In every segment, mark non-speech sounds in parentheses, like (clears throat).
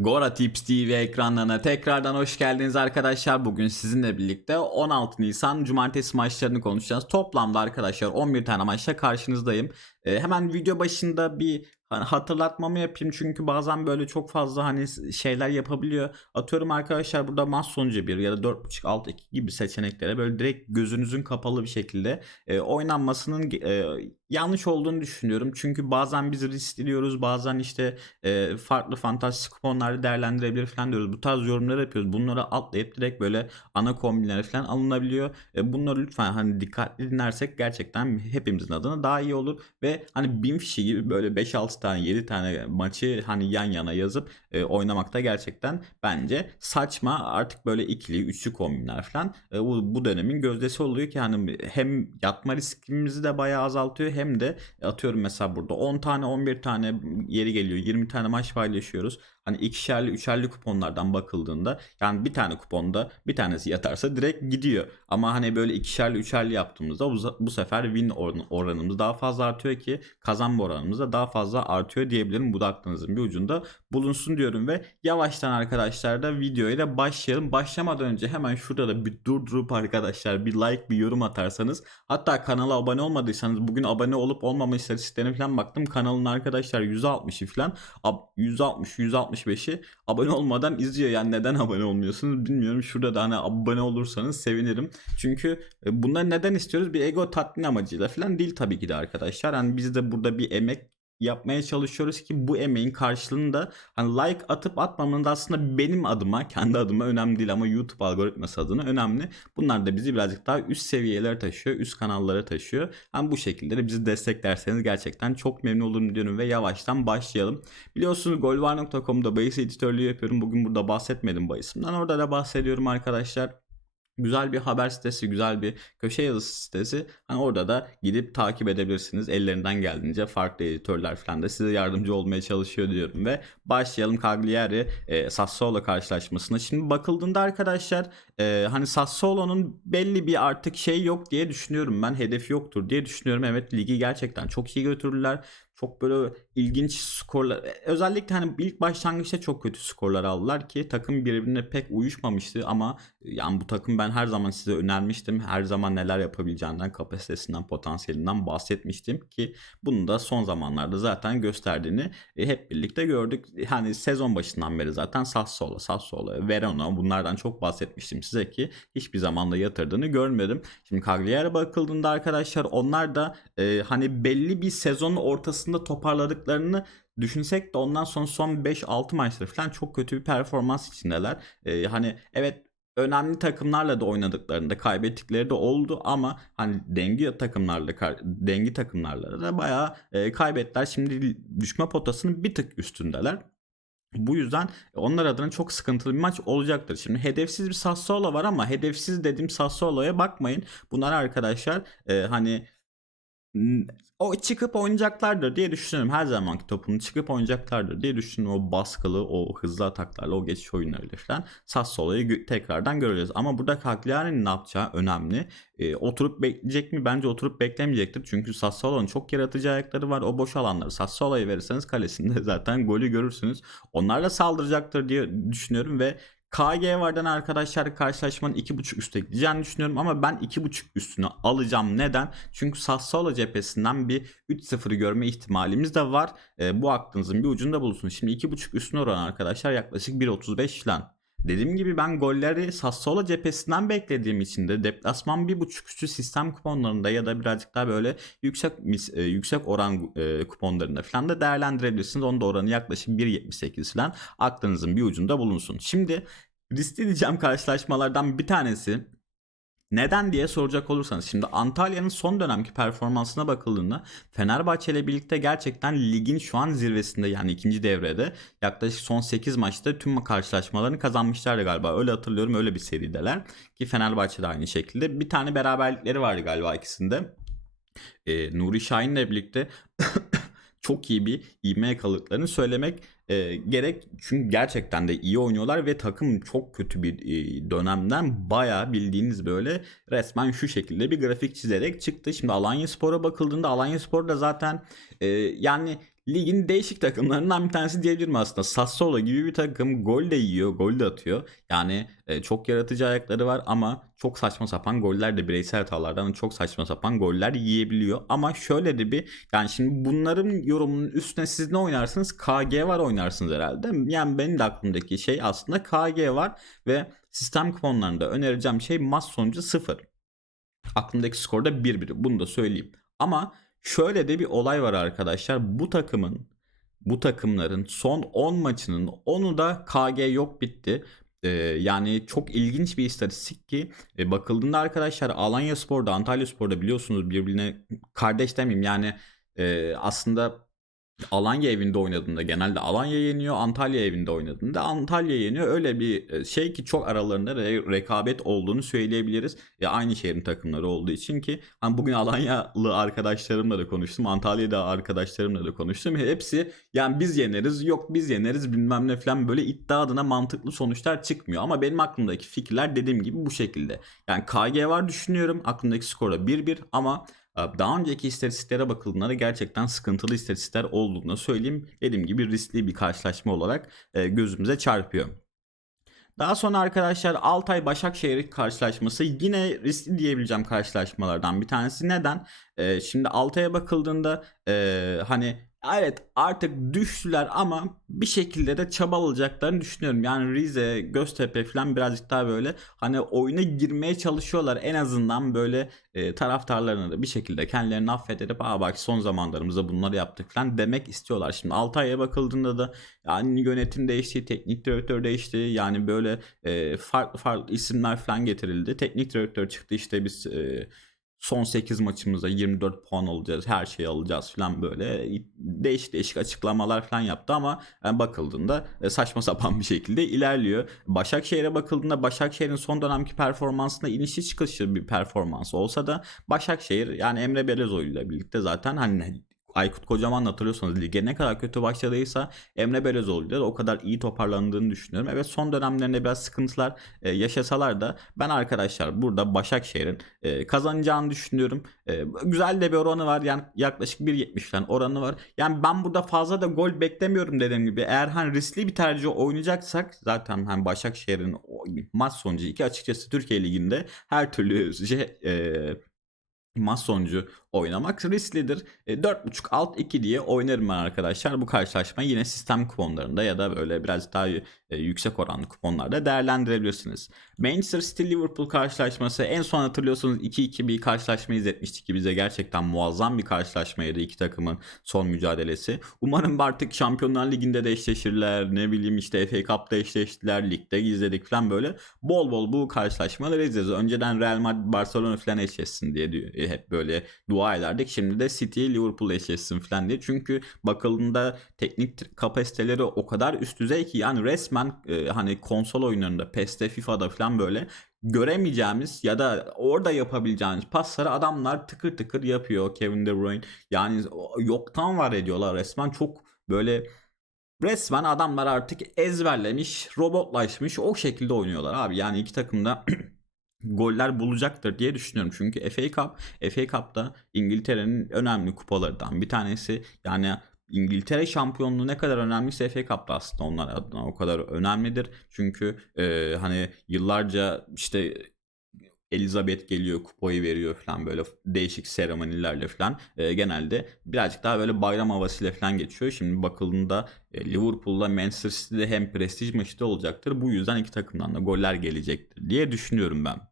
Gora Tips TV ekranlarına tekrardan hoş geldiniz arkadaşlar. Bugün sizinle birlikte 16 Nisan Cumartesi maçlarını konuşacağız. Toplamda arkadaşlar 11 tane maçla karşınızdayım. Ee, hemen video başında bir hani hatırlatmamı yapayım çünkü bazen böyle çok fazla hani şeyler yapabiliyor. Atıyorum arkadaşlar burada maç sonucu 1 ya da 4.5 alt 2 gibi seçeneklere böyle direkt gözünüzün kapalı bir şekilde e, oynanmasının e, yanlış olduğunu düşünüyorum. Çünkü bazen biz riskliyoruz bazen işte e, farklı fantastik kuponları değerlendirebilir falan diyoruz. Bu tarz yorumlar yapıyoruz. Bunları atlayıp direkt böyle ana kombinlere falan alınabiliyor. E, bunları lütfen hani dikkatli dinlersek gerçekten hepimizin adına daha iyi olur. Ve hani bin fişi gibi böyle 5-6 tane 7 tane maçı hani yan yana yazıp e, oynamakta gerçekten bence saçma. Artık böyle ikili, üçlü kombinler falan e, bu, bu dönemin gözdesi oluyor ki hani hem yatma riskimizi de bayağı azaltıyor hem de atıyorum mesela burada 10 tane 11 tane yeri geliyor 20 tane maç paylaşıyoruz. Hani ikişerli üçerli kuponlardan bakıldığında yani bir tane kuponda bir tanesi yatarsa direkt gidiyor. Ama hani böyle ikişerli üçerli yaptığımızda bu, bu sefer win oran- oranımız daha fazla artıyor ki kazanma oranımız da daha fazla artıyor diyebilirim. Bu da aklınızın bir ucunda bulunsun diyorum ve yavaştan arkadaşlar da videoya başlayalım. Başlamadan önce hemen şurada da bir durdurup arkadaşlar bir like bir yorum atarsanız hatta kanala abone olmadıysanız bugün abone olup olmama istatistiklerine falan baktım. Kanalın arkadaşlar %60'ı falan ab- %60 %65'i abone olmadan izliyor. Yani neden abone olmuyorsunuz bilmiyorum. Şurada da hani abone olursanız sevinirim. Çünkü e, bunları neden istiyoruz? Bir ego tatmin amacıyla falan değil tabii ki de arkadaşlar. Hani biz de burada bir emek yapmaya çalışıyoruz ki bu emeğin karşılığında hani like atıp atmamanın da aslında benim adıma kendi adıma önemli değil ama YouTube algoritması adına önemli. Bunlar da bizi birazcık daha üst seviyelere taşıyor, üst kanallara taşıyor. Hem bu şekilde de bizi desteklerseniz gerçekten çok memnun olurum diyorum ve yavaştan başlayalım. Biliyorsunuz golvar.com'da bahis editörlüğü yapıyorum. Bugün burada bahsetmedim bahisimden. Orada da bahsediyorum arkadaşlar güzel bir haber sitesi, güzel bir köşe yazısı sitesi. Hani orada da gidip takip edebilirsiniz. Ellerinden geldiğince farklı editörler falan da size yardımcı olmaya çalışıyor diyorum ve başlayalım Cagliari e, Sassuolo karşılaşmasına. Şimdi bakıldığında arkadaşlar e, hani Sassuolo'nun belli bir artık şey yok diye düşünüyorum ben. Hedefi yoktur diye düşünüyorum. Evet ligi gerçekten çok iyi götürdüler. Çok böyle ilginç skorlar. Özellikle hani ilk başlangıçta çok kötü skorlar aldılar ki takım birbirine pek uyuşmamıştı ama yani bu takım ben her zaman size önermiştim. Her zaman neler yapabileceğinden, kapasitesinden, potansiyelinden bahsetmiştim ki bunu da son zamanlarda zaten gösterdiğini e, hep birlikte gördük. Hani sezon başından beri zaten Sassuolo, Sassuolo, Verona bunlardan çok bahsetmiştim size ki hiçbir zamanda yatırdığını görmedim. Şimdi Cagliari bakıldığında arkadaşlar onlar da e, hani belli bir sezonun ortasında toparladıklarını düşünsek de ondan sonra son 5-6 maçta falan çok kötü bir performans içindeler. E, hani evet önemli takımlarla da oynadıklarında kaybettikleri de oldu ama hani dengi takımlarla dengi takımlarla da bayağı e, kaybettiler. Şimdi düşme potasının bir tık üstündeler. Bu yüzden onlar adına çok sıkıntılı bir maç olacaktır. Şimdi hedefsiz bir Sassuolo var ama hedefsiz dediğim Sassuolo'ya bakmayın. Bunlar arkadaşlar e, hani o çıkıp oynayacaklardır diye düşünüyorum. Her zamanki topunu çıkıp oynayacaklardır diye düşünüyorum. O baskılı, o hızlı ataklarla, o geçiş oyunlarıyla falan Sassuolo'yu tekrardan göreceğiz. Ama burada Cagliari'nin ne yapacağı önemli. E, oturup bekleyecek mi? Bence oturup beklemeyecektir. Çünkü Sassuolo'nun çok yaratıcı ayakları var. O boş alanları Sassuolo'ya verirseniz kalesinde (laughs) zaten golü görürsünüz. Onlar da saldıracaktır diye düşünüyorum ve KG vardan arkadaşlar karşılaşmanın 2.5 üstü ekleyeceğini düşünüyorum ama ben 2.5 üstünü alacağım. Neden? Çünkü Sassuolo cephesinden bir 3-0'ı görme ihtimalimiz de var. E, bu aklınızın bir ucunda bulunsun. Şimdi 2.5 üstüne oran arkadaşlar yaklaşık 1.35 falan. Dediğim gibi ben golleri Sassuolo cephesinden beklediğim için de deplasman bir buçuk üstü sistem kuponlarında ya da birazcık daha böyle yüksek e, yüksek oran e, kuponlarında falan da değerlendirebilirsiniz. Onun da oranı yaklaşık 1.78 falan aklınızın bir ucunda bulunsun. Şimdi riskli diyeceğim karşılaşmalardan bir tanesi neden diye soracak olursanız şimdi Antalya'nın son dönemki performansına bakıldığında Fenerbahçe ile birlikte gerçekten ligin şu an zirvesinde yani ikinci devrede yaklaşık son 8 maçta tüm karşılaşmalarını kazanmışlardı galiba. Öyle hatırlıyorum öyle bir serideler ki Fenerbahçe de aynı şekilde. Bir tane beraberlikleri vardı galiba ikisinde. Ee, Nuri Şahin ile birlikte (coughs) çok iyi bir ivme yakaladıklarını söylemek e, gerek. Çünkü gerçekten de iyi oynuyorlar ve takım çok kötü bir e, dönemden bayağı bildiğiniz böyle resmen şu şekilde bir grafik çizerek çıktı. Şimdi Alanya Spor'a bakıldığında Alanya Spor da zaten e, yani ligin değişik takımlarından bir tanesi diyebilirim aslında. Sassuolo gibi bir takım gol de yiyor, gol de atıyor. Yani e, çok yaratıcı ayakları var ama çok saçma sapan goller de bireysel hatalardan çok saçma sapan goller yiyebiliyor. Ama şöyle de bir yani şimdi bunların yorumunun üstüne siz ne oynarsınız? KG var oynarsınız herhalde. Yani benim de aklımdaki şey aslında KG var ve sistem kuponlarında önereceğim şey maç sonucu 0. Aklımdaki skor da 1-1. Bunu da söyleyeyim. Ama şöyle de bir olay var arkadaşlar. Bu takımın bu takımların son 10 maçının 10'u da KG yok bitti. Ee, yani çok ilginç bir istatistik ki e, bakıldığında arkadaşlar Alanya Spor'da Antalya Spor'da biliyorsunuz birbirine kardeş demeyeyim yani e, aslında Alanya evinde oynadığında genelde Alanya yeniyor. Antalya evinde oynadığında Antalya yeniyor. Öyle bir e, şey ki çok aralarında re- rekabet olduğunu söyleyebiliriz. Ya aynı şehrin takımları olduğu için ki hani bugün Alanyalı arkadaşlarımla da konuştum. Antalya'da arkadaşlarımla da konuştum. Hepsi yani biz yeneriz yok biz yeneriz bilmem ne falan böyle iddia adına mantıklı sonuçlar çıkmıyor. Ama benim aklımdaki fikirler dediğim gibi bu şekilde. Yani KG var düşünüyorum. Aklımdaki skor da 1-1 ama e, daha önceki istatistiklere bakıldığında da gerçekten sıkıntılı istatistikler olduğunu söyleyeyim. Dediğim gibi riskli bir karşılaşma olarak e, gözümüze çarpıyor. Daha sonra arkadaşlar Altay Başakşehir karşılaşması yine riskli diyebileceğim karşılaşmalardan bir tanesi. Neden? E, şimdi Altay'a bakıldığında e, hani Evet artık düştüler ama bir şekilde de çabalayacaklarını düşünüyorum. Yani Rize, Göztepe falan birazcık daha böyle hani oyuna girmeye çalışıyorlar. En azından böyle e, taraftarlarına da bir şekilde kendilerini affedip aa bak son zamanlarımızda bunları yaptık falan demek istiyorlar. Şimdi Altay'a bakıldığında da yani yönetim değişti, teknik direktör değişti. Yani böyle e, farklı farklı isimler falan getirildi. Teknik direktör çıktı işte biz... E, son 8 maçımızda 24 puan alacağız, her şeyi alacağız falan böyle değişik değişik açıklamalar falan yaptı ama yani bakıldığında e, saçma sapan bir şekilde ilerliyor. Başakşehir'e bakıldığında Başakşehir'in son dönemki performansında inişli çıkışlı bir performans olsa da Başakşehir yani Emre Belezoğlu ile birlikte zaten hani Aykut Kocaman hatırlıyorsanız lige ne kadar kötü başladıysa Emre Belözoğlu da o kadar iyi toparlandığını düşünüyorum. Evet son dönemlerinde biraz sıkıntılar e, yaşasalar da ben arkadaşlar burada Başakşehir'in e, kazanacağını düşünüyorum. E, güzel de bir oranı var yani yaklaşık 1.70 falan oranı var. Yani ben burada fazla da gol beklemiyorum dediğim gibi. Eğer hani riskli bir tercih oynayacaksak zaten hani Başakşehir'in maç sonucu iki açıkçası Türkiye Ligi'nde her türlü şey, e, maç sonucu oynamak risklidir. E, 4.5 alt 2 diye oynarım ben arkadaşlar. Bu karşılaşma yine sistem kuponlarında ya da böyle biraz daha e, yüksek oranlı kuponlarda değerlendirebilirsiniz. Manchester City Liverpool karşılaşması en son hatırlıyorsunuz 2-2 bir karşılaşma izletmiştik ki bize gerçekten muazzam bir karşılaşmaydı iki takımın son mücadelesi. Umarım artık Şampiyonlar Ligi'nde de eşleşirler. Ne bileyim işte FA Cup'ta eşleştiler. Ligde izledik falan böyle. Bol bol bu karşılaşmaları izleyeceğiz. Önceden Real Madrid Barcelona falan eşleşsin diye hep böyle dua ederdik. Şimdi de City Liverpool eşleşsin falan diye. Çünkü bakıldığında teknik kapasiteleri o kadar üst düzey ki yani resmen e, hani konsol oyunlarında PES'te FIFA'da falan böyle göremeyeceğimiz ya da orada yapabileceğimiz pasları adamlar tıkır tıkır yapıyor Kevin De Bruyne. Yani yoktan var ediyorlar resmen çok böyle resmen adamlar artık ezberlemiş, robotlaşmış o şekilde oynuyorlar abi. Yani iki takımda (clears throat) goller bulacaktır diye düşünüyorum. Çünkü FA Cup, FA Cup'ta İngiltere'nin önemli kupalarından bir tanesi. Yani İngiltere şampiyonluğu ne kadar önemliyse FA Cup'ta aslında onlar adına o kadar önemlidir. Çünkü e, hani yıllarca işte Elizabeth geliyor kupayı veriyor falan böyle değişik seremonilerle falan e, genelde birazcık daha böyle bayram havasıyla falan geçiyor. Şimdi bakıldığında e, Liverpool'la Manchester City'de hem prestij maçı da olacaktır. Bu yüzden iki takımdan da goller gelecektir diye düşünüyorum ben.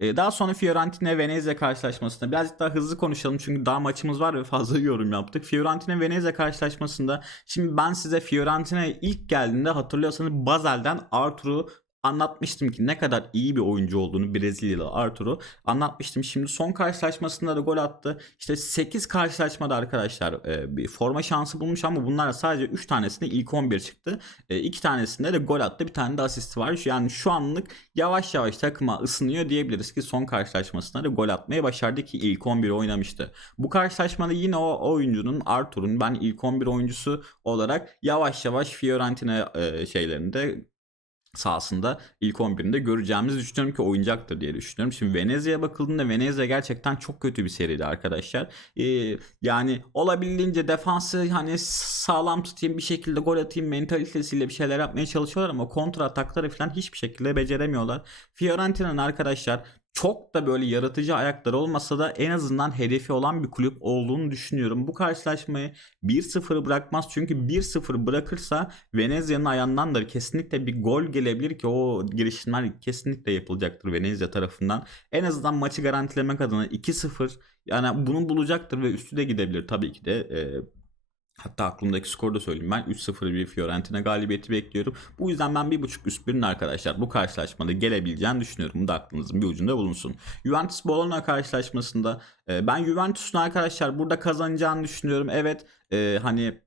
E, daha sonra Fiorentina Venezia karşılaşmasında birazcık daha hızlı konuşalım çünkü daha maçımız var ve fazla (laughs) yorum yaptık. Fiorentina Venezia karşılaşmasında şimdi ben size Fiorentina ilk geldiğinde hatırlıyorsanız Basel'den Artur'u anlatmıştım ki ne kadar iyi bir oyuncu olduğunu Brezilyalı Arturo anlatmıştım. Şimdi son karşılaşmasında da gol attı. İşte 8 karşılaşmada arkadaşlar e, bir forma şansı bulmuş ama bunlar sadece 3 tanesinde ilk 11 çıktı. 2 e, tanesinde de gol attı. Bir tane de asisti var. Yani şu anlık yavaş yavaş takıma ısınıyor diyebiliriz ki son karşılaşmasında da gol atmaya başardı ki ilk 11 oynamıştı. Bu karşılaşmada yine o oyuncunun Artur'un ben ilk 11 oyuncusu olarak yavaş yavaş Fiorentina e, şeylerinde sahasında ilk 11'inde göreceğimizi düşünüyorum ki oynayacaktır diye düşünüyorum. Şimdi Venezia'ya bakıldığında Venezia gerçekten çok kötü bir seriydi arkadaşlar. Ee, yani olabildiğince defansı hani sağlam tutayım bir şekilde gol atayım mentalitesiyle bir şeyler yapmaya çalışıyorlar ama kontra atakları falan hiçbir şekilde beceremiyorlar. Fiorentina'nın arkadaşlar çok da böyle yaratıcı ayakları olmasa da en azından hedefi olan bir kulüp olduğunu düşünüyorum. Bu karşılaşmayı 1-0 bırakmaz çünkü 1-0 bırakırsa Venezia'nın ayağından da kesinlikle bir gol gelebilir ki o girişimler kesinlikle yapılacaktır Venezia tarafından. En azından maçı garantilemek adına 2-0 yani bunu bulacaktır ve üstü de gidebilir tabii ki de. Ee, Hatta aklımdaki skoru da söyleyeyim. Ben 3-0 bir Fiorentina galibiyeti bekliyorum. Bu yüzden ben 1.5 üst birin arkadaşlar bu karşılaşmada gelebileceğini düşünüyorum. Bu da aklınızın bir ucunda bulunsun. Juventus Bologna karşılaşmasında e, ben Juventus'un arkadaşlar burada kazanacağını düşünüyorum. Evet e, hani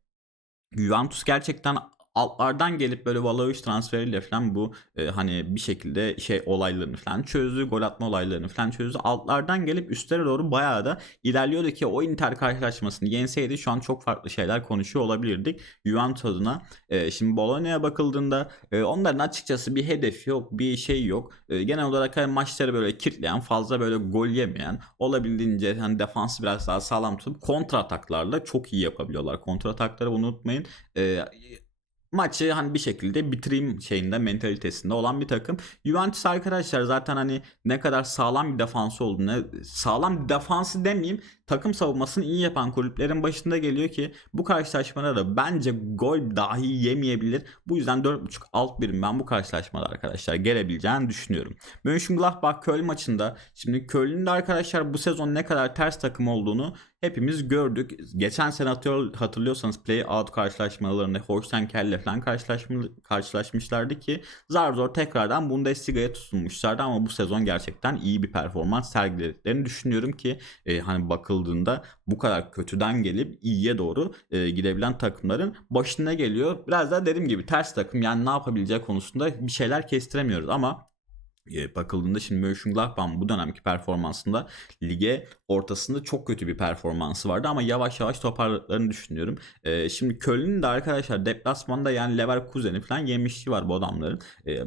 Juventus gerçekten altlardan gelip böyle Vlahovic transferiyle falan bu e, hani bir şekilde şey olaylarını falan çözdü. Gol atma olaylarını falan çözdü. Altlardan gelip üstlere doğru bayağı da ilerliyordu ki o Inter karşılaşmasını yenseydi şu an çok farklı şeyler konuşuyor olabilirdik. Juventus adına. E, şimdi Bologna'ya bakıldığında e, onların açıkçası bir hedef yok. Bir şey yok. E, genel olarak hani maçları böyle kilitleyen fazla böyle gol yemeyen olabildiğince hani defansı biraz daha sağlam tutup kontra ataklarla çok iyi yapabiliyorlar. Kontra atakları unutmayın. E, maçı hani bir şekilde bitireyim şeyinde mentalitesinde olan bir takım. Juventus arkadaşlar zaten hani ne kadar sağlam bir defansı olduğunu sağlam defansı demeyeyim takım savunmasını iyi yapan kulüplerin başında geliyor ki bu karşılaşmada da bence gol dahi yemeyebilir. Bu yüzden 4.5 alt birim ben bu karşılaşmada arkadaşlar gelebileceğini düşünüyorum. Mönchengladbach Köln maçında şimdi Köln'ün de arkadaşlar bu sezon ne kadar ters takım olduğunu hepimiz gördük. Geçen sene hatırlıyor, hatırlıyorsanız play out karşılaşmalarında Holstein Kelle falan karşılaşmışlardı ki zar zor tekrardan Bundesliga'ya tutunmuşlardı ama bu sezon gerçekten iyi bir performans sergilediklerini düşünüyorum ki e, hani bakıldığında bu kadar kötüden gelip iyiye doğru e, gidebilen takımların başına geliyor. Biraz daha dediğim gibi ters takım yani ne yapabileceği konusunda bir şeyler kestiremiyoruz ama bakıldığında şimdi Mönchengladbach bu dönemki performansında lige ortasında çok kötü bir performansı vardı ama yavaş yavaş toparladıklarını düşünüyorum. E, şimdi Köln'ün de arkadaşlar deplasmanda yani Leverkusen'i falan yemişliği var bu adamların. E,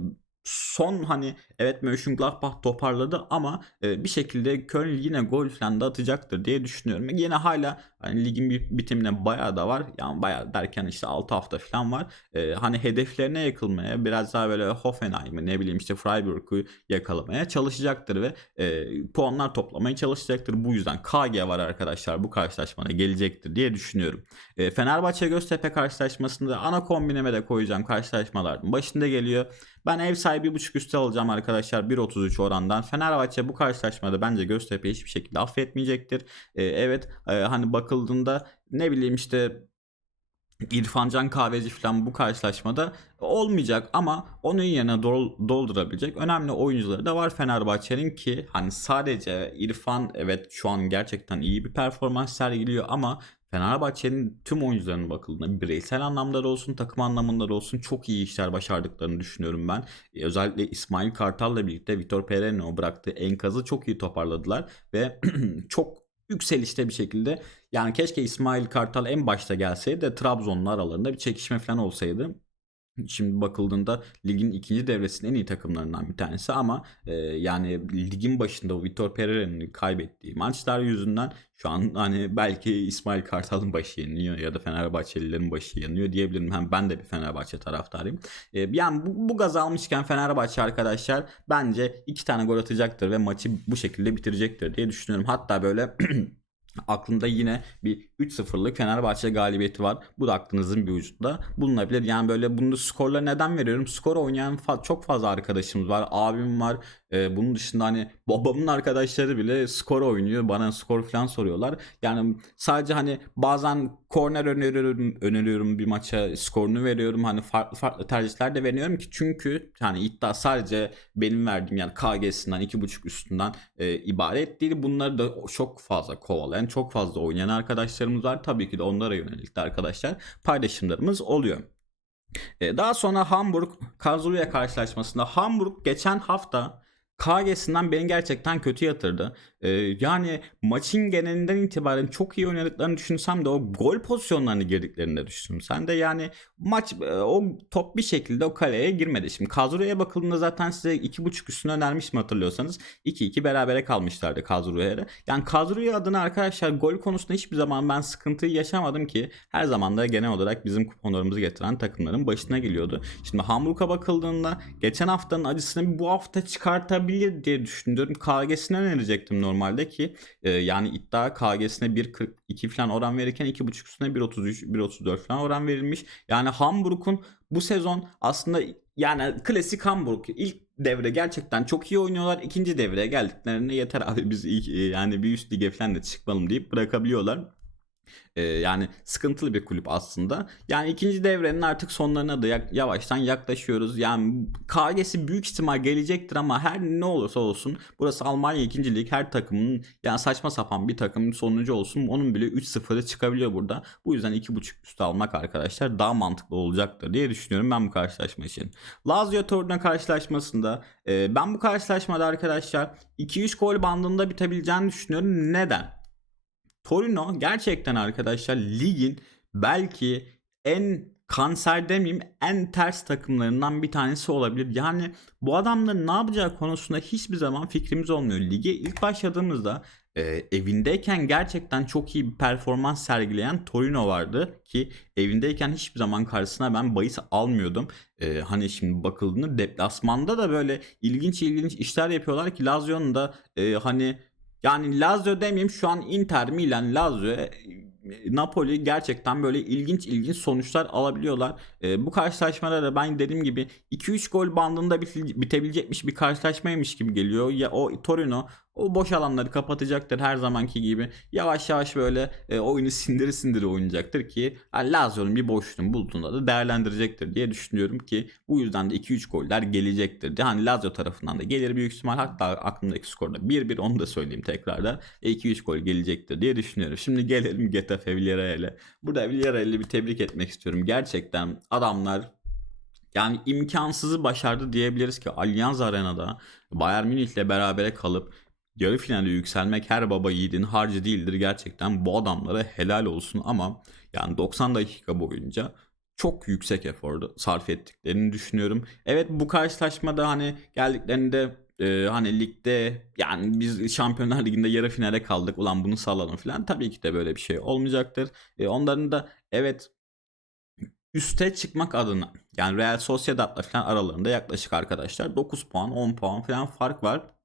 son hani evet Mönchengladbach toparladı ama e, bir şekilde Köln yine gol falan da atacaktır diye düşünüyorum. Yine hala hani ligin bitimine bayağı da var. Yani bayağı derken işte 6 hafta falan var. E, hani hedeflerine yakılmaya biraz daha böyle Hoffenheim'i ne bileyim işte Freiburg'u yakalamaya çalışacaktır ve e, puanlar toplamaya çalışacaktır. Bu yüzden KG var arkadaşlar bu karşılaşmada gelecektir diye düşünüyorum. E, Fenerbahçe Göztepe karşılaşmasında ana kombineme de koyacağım karşılaşmaların başında geliyor. Ben ev sahibi buçuk üstü alacağım arkadaşlar 1.33 orandan. Fenerbahçe bu karşılaşmada bence Göztepe'yi hiçbir şekilde affetmeyecektir. Ee, evet e, hani bakıldığında ne bileyim işte İrfancan Kahveci falan bu karşılaşmada olmayacak ama onun yerine doldurabilecek önemli oyuncuları da var Fenerbahçe'nin ki hani sadece İrfan evet şu an gerçekten iyi bir performans sergiliyor ama Fenerbahçe'nin tüm oyuncularına bakıldığında bireysel anlamda da olsun takım anlamında da olsun çok iyi işler başardıklarını düşünüyorum ben. E, özellikle İsmail Kartal'la birlikte Vitor Pereira'nın bıraktığı enkazı çok iyi toparladılar ve (clears throat) çok yükselişte bir şekilde yani keşke İsmail Kartal en başta gelseydi de Trabzon'la aralarında bir çekişme falan olsaydı Şimdi bakıldığında ligin ikinci devresinin en iyi takımlarından bir tanesi ama e, yani ligin başında o Vitor Pereira'nın kaybettiği maçlar yüzünden şu an hani belki İsmail Kartal'ın başı yanıyor ya da Fenerbahçelilerin başı yanıyor diyebilirim. Hem ben de bir Fenerbahçe taraftarıyım. E, yani bu, bu gaz almışken Fenerbahçe arkadaşlar bence iki tane gol atacaktır ve maçı bu şekilde bitirecektir diye düşünüyorum. Hatta böyle (clears throat) Aklımda yine bir 3-0'lık Fenerbahçe galibiyeti var. Bu da aklınızın bir ucunda bulunabilir. Yani böyle bunu skorla neden veriyorum? Skor oynayan fa- çok fazla arkadaşımız var. Abim var. Ee, bunun dışında hani babamın arkadaşları bile skor oynuyor. Bana skor falan soruyorlar. Yani sadece hani bazen korner öneriyorum, öneriyorum bir maça skorunu veriyorum. Hani farklı farklı tercihler de veriyorum ki çünkü hani iddia sadece benim verdiğim yani KG'sinden 2.5 üstünden e, ibaret değil. Bunları da çok fazla kovalayan, çok fazla oynayan arkadaşlarımız var. Tabii ki de onlara yönelik de arkadaşlar paylaşımlarımız oluyor. E, daha sonra Hamburg Karlsruhe karşılaşmasında Hamburg geçen hafta KG'sinden beni gerçekten kötü yatırdı. Ee, yani maçın genelinden itibaren çok iyi oynadıklarını düşünsem de o gol pozisyonlarını girdiklerini de düşünsem de yani maç e, o top bir şekilde o kaleye girmedi. Şimdi kadroya bakıldığında zaten size 2.5 üstünü önermiştim hatırlıyorsanız. 2-2 berabere kalmışlardı kadroya. Yani kadroya adına arkadaşlar gol konusunda hiçbir zaman ben sıkıntı yaşamadım ki her zaman da genel olarak bizim kuponlarımızı getiren takımların başına geliyordu. Şimdi Hamburg'a bakıldığında geçen haftanın acısını bu hafta çıkartabilir diye düşünüyorum. KG'sine önerecektim normalde ki e, yani iddia KG'sine 1.42 falan oran verirken 2.5 üstüne 1.33 1.34 falan oran verilmiş. Yani Hamburg'un bu sezon aslında yani klasik Hamburg ilk devre gerçekten çok iyi oynuyorlar. İkinci devreye geldiklerinde yeter abi biz ilk, e, yani bir üst lige falan da çıkmalım deyip bırakabiliyorlar. Ee, yani sıkıntılı bir kulüp aslında. Yani ikinci devrenin artık sonlarına da yavaştan yaklaşıyoruz. Yani KG'si büyük ihtimal gelecektir ama her ne olursa olsun burası Almanya ikinci lig her takımın yani saçma sapan bir takımın sonuncu olsun onun bile 3-0'ı çıkabiliyor burada. Bu yüzden 2.5 üstü almak arkadaşlar daha mantıklı olacaktır diye düşünüyorum ben bu karşılaşma için. Lazio Torino karşılaşmasında e, ben bu karşılaşmada arkadaşlar 2-3 gol bandında bitebileceğini düşünüyorum. Neden? Torino gerçekten arkadaşlar ligin belki en kanser demeyeyim en ters takımlarından bir tanesi olabilir. Yani bu adamların ne yapacağı konusunda hiçbir zaman fikrimiz olmuyor. Lige ilk başladığımızda e, evindeyken gerçekten çok iyi bir performans sergileyen Torino vardı ki evindeyken hiçbir zaman karşısına ben bahis almıyordum. E, hani şimdi bakıldığında deplasmanda da böyle ilginç ilginç işler yapıyorlar ki Lazio'nun da e, hani yani Lazio demeyeyim şu an Inter, Milan, Lazio, e, Napoli gerçekten böyle ilginç ilginç sonuçlar alabiliyorlar. E, bu karşılaşmada da ben dediğim gibi 2-3 gol bandında bite- bitebilecekmiş bir karşılaşmaymış gibi geliyor. Ya o Torino o boş alanları kapatacaktır her zamanki gibi. Yavaş yavaş böyle e, oyunu sindiri sindiri oynayacaktır ki yani Lazio'nun bir boşluğunu bulduğunda da değerlendirecektir diye düşünüyorum ki bu yüzden de 2-3 goller gelecektir. diye. Hani Lazio tarafından da gelir büyük ihtimal hatta aklımdaki skorda 1-1 onu da söyleyeyim tekrarda. 2-3 gol gelecektir diye düşünüyorum. Şimdi gelelim Getafe Villarreal'e. Burada Villarreal'i bir tebrik etmek istiyorum. Gerçekten adamlar yani imkansızı başardı diyebiliriz ki Allianz Arena'da Bayern Münih'le berabere kalıp yarı finale yükselmek her baba yiğidin harcı değildir. Gerçekten bu adamlara helal olsun ama yani 90 dakika boyunca çok yüksek efor sarf ettiklerini düşünüyorum. Evet bu karşılaşmada hani geldiklerinde e, hani ligde yani biz Şampiyonlar Ligi'nde yarı finale kaldık ulan bunu salalım falan tabii ki de böyle bir şey olmayacaktır. E, onların da evet üste çıkmak adına yani Real Sociedad'la falan aralarında yaklaşık arkadaşlar 9 puan 10 puan falan fark var.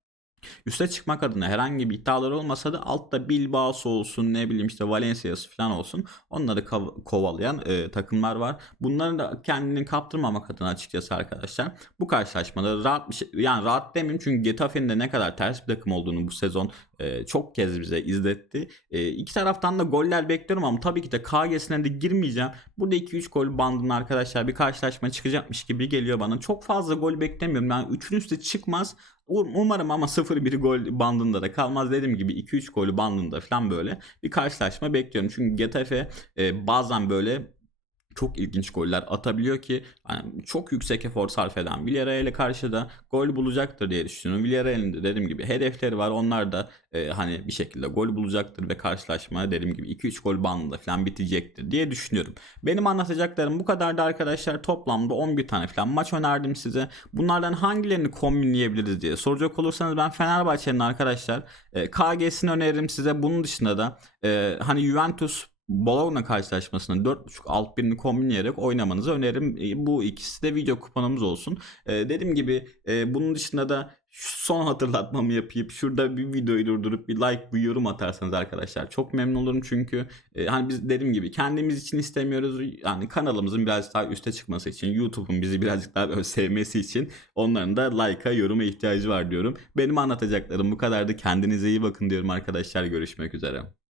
Üste çıkmak adına herhangi bir iddialar olmasa da altta Bilbao'su olsun ne bileyim işte Valencia'sı falan olsun onları kav- kovalayan e, takımlar var. Bunları da kendini kaptırmamak adına açıkçası arkadaşlar bu karşılaşmada rahat bir şey yani rahat demeyeyim çünkü Getafe'nin de ne kadar ters bir takım olduğunu bu sezon e, çok kez bize izletti. E, iki taraftan da goller bekliyorum ama tabii ki de KG'sine de girmeyeceğim. Burada 2-3 gol bandında arkadaşlar bir karşılaşma çıkacakmış gibi geliyor bana. Çok fazla gol beklemiyorum. Yani 3'ün üstü çıkmaz. Um- Umarım ama 0-1 gol bandında da kalmaz. Dediğim gibi 2-3 gol bandında falan böyle bir karşılaşma bekliyorum. Çünkü Getafe e, bazen böyle çok ilginç goller atabiliyor ki yani çok yüksek efor sarf eden Villarreal'e karşı da gol bulacaktır diye düşünüyorum. Villarreal'in de dediğim gibi hedefleri var. Onlar da e, hani bir şekilde gol bulacaktır ve karşılaşma dediğim gibi 2-3 gol bandında falan bitecektir diye düşünüyorum. Benim anlatacaklarım bu kadardı arkadaşlar. Toplamda 11 tane falan maç önerdim size. Bunlardan hangilerini kombinleyebiliriz diye soracak olursanız ben Fenerbahçe'nin arkadaşlar e, KG'sini öneririm size. Bunun dışında da e, hani Juventus Bologna karşılaşmasının 4.5 alt birini kombinleyerek oynamanızı öneririm. E, Bu ikisi de video kuponumuz olsun. E, dediğim gibi e, bunun dışında da son hatırlatmamı yapıp şurada bir videoyu durdurup bir like bir yorum atarsanız arkadaşlar çok memnun olurum çünkü e, hani biz dediğim gibi kendimiz için istemiyoruz yani kanalımızın biraz daha üste çıkması için YouTube'un bizi birazcık daha böyle sevmesi için onların da like'a yoruma ihtiyacı var diyorum. Benim anlatacaklarım bu kadardı kendinize iyi bakın diyorum arkadaşlar görüşmek üzere.